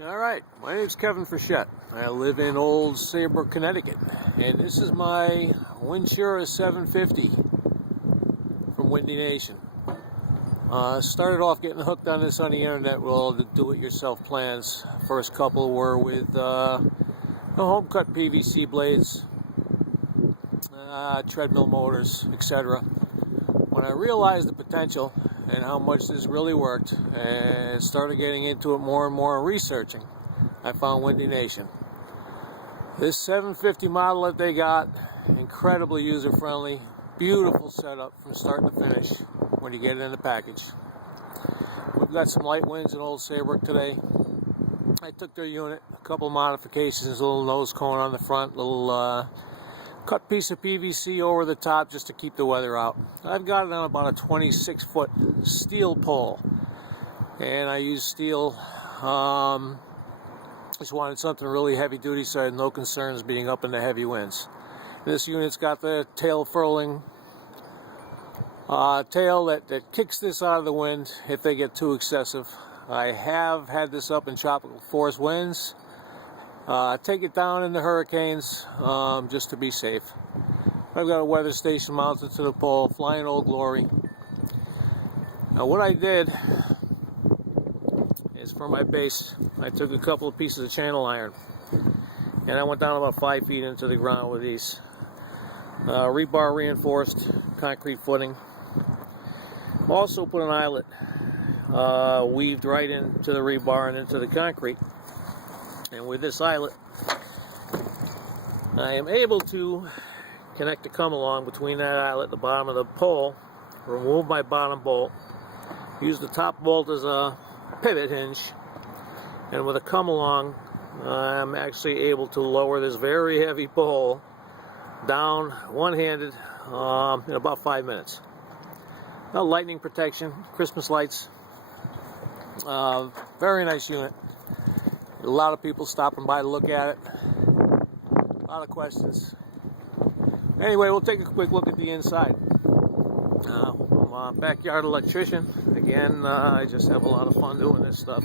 Alright, my name's Kevin Frechette. I live in Old Saybrook, Connecticut, and this is my Wintura 750 from Windy Nation. Started off getting hooked on this on the internet with all the do-it-yourself plans. First couple were with home-cut PVC blades, treadmill motors, etc. When I realized the potential and how much this really worked, and started getting into it more and more and researching, I found Windy Nation. This 750 model that they got, incredibly user-friendly, beautiful setup from start to finish when you get it in the package. We've got some light winds in Old Saybrook today. I took their unit, a couple modifications, a little nose cone on the front, little cut piece of PVC over the top just to keep the weather out. I've got it on about a 26-foot steel pole, and I use steel. Just wanted something really heavy duty so I had no concerns being up in the heavy winds. This unit's got the tail furling tail that kicks this out of the wind if they get too excessive. I have had this up in tropical force winds. Take it down in the hurricanes just to be safe. I've got a weather station mounted to the pole, flying Old Glory. Now what I did is, for my base, I took a couple of pieces of channel iron and I went down about 5 feet into the ground with these. Rebar reinforced concrete footing. Also put an eyelet weaved right into the rebar and into the concrete. And with this eyelet, I am able to connect the come along between that eyelet and the bottom of the pole, remove my bottom bolt, use the top bolt as a pivot hinge, and with a come along, I'm actually able to lower this very heavy pole down one-handed in about 5 minutes. Now, lightning protection, Christmas lights, very nice unit. A lot of people stopping by to look at it. A lot of questions. Anyway, we'll take a quick look at the inside. I'm a backyard electrician. Again, I just have a lot of fun doing this stuff.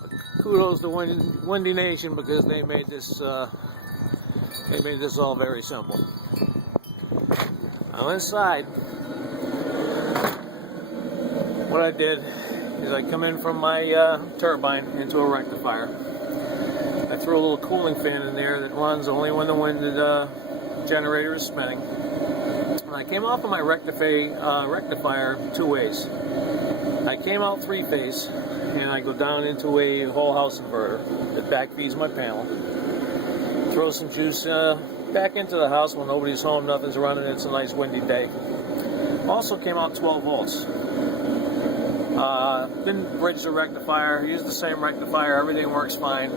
But kudos to Windy Nation because they made this all very simple. Now inside, what I did is I come in from my turbine into a rectifier. I threw a little cooling fan in there that runs only when the wind generator is spinning. And I came off of my rectifier two ways. I came out three-phase, and I go down into a whole house inverter that back feeds my panel. Throw some juice back into the house when nobody's home, nothing's running, it's a nice windy day. Also came out 12 volts. Didn't bridge the rectifier, used the same rectifier, everything works fine.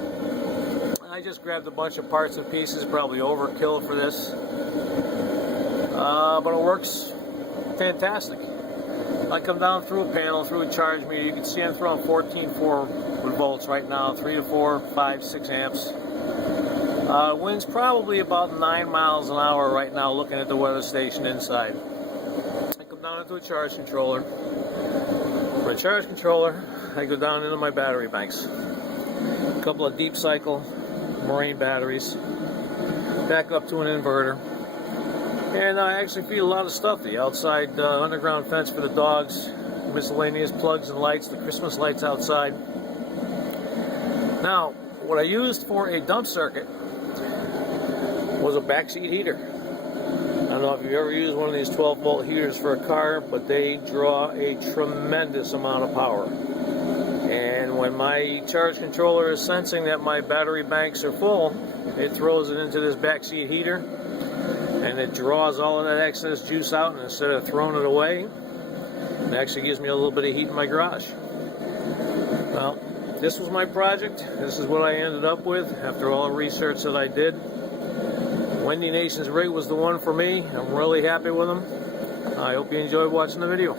I just grabbed a bunch of parts and pieces, probably overkill for this, but it works fantastic. I come down through a panel, through a charge meter, you can see I'm throwing 14.4 volts right now, 3 to 4, 5, 6 amps. Wind's probably about 9 miles an hour right now looking at the weather station inside. I come down into a charge controller. For a charge controller, I go down into my battery banks. A couple of deep cycle marine batteries. Back up to an inverter. And I actually feed a lot of stuff. The outside underground fence for the dogs, miscellaneous plugs and lights, the Christmas lights outside. Now, what I used for a dump circuit was a backseat heater. I don't know if you've ever used one of these 12-volt heaters for a car, but they draw a tremendous amount of power. And when my charge controller is sensing that my battery banks are full, it throws it into this backseat heater, and it draws all of that excess juice out, and instead of throwing it away, it actually gives me a little bit of heat in my garage. Well, this was my project. This is what I ended up with after all the research that I did. Windy Nation's rig was the one for me. I'm really happy with them. I hope you enjoyed watching the video.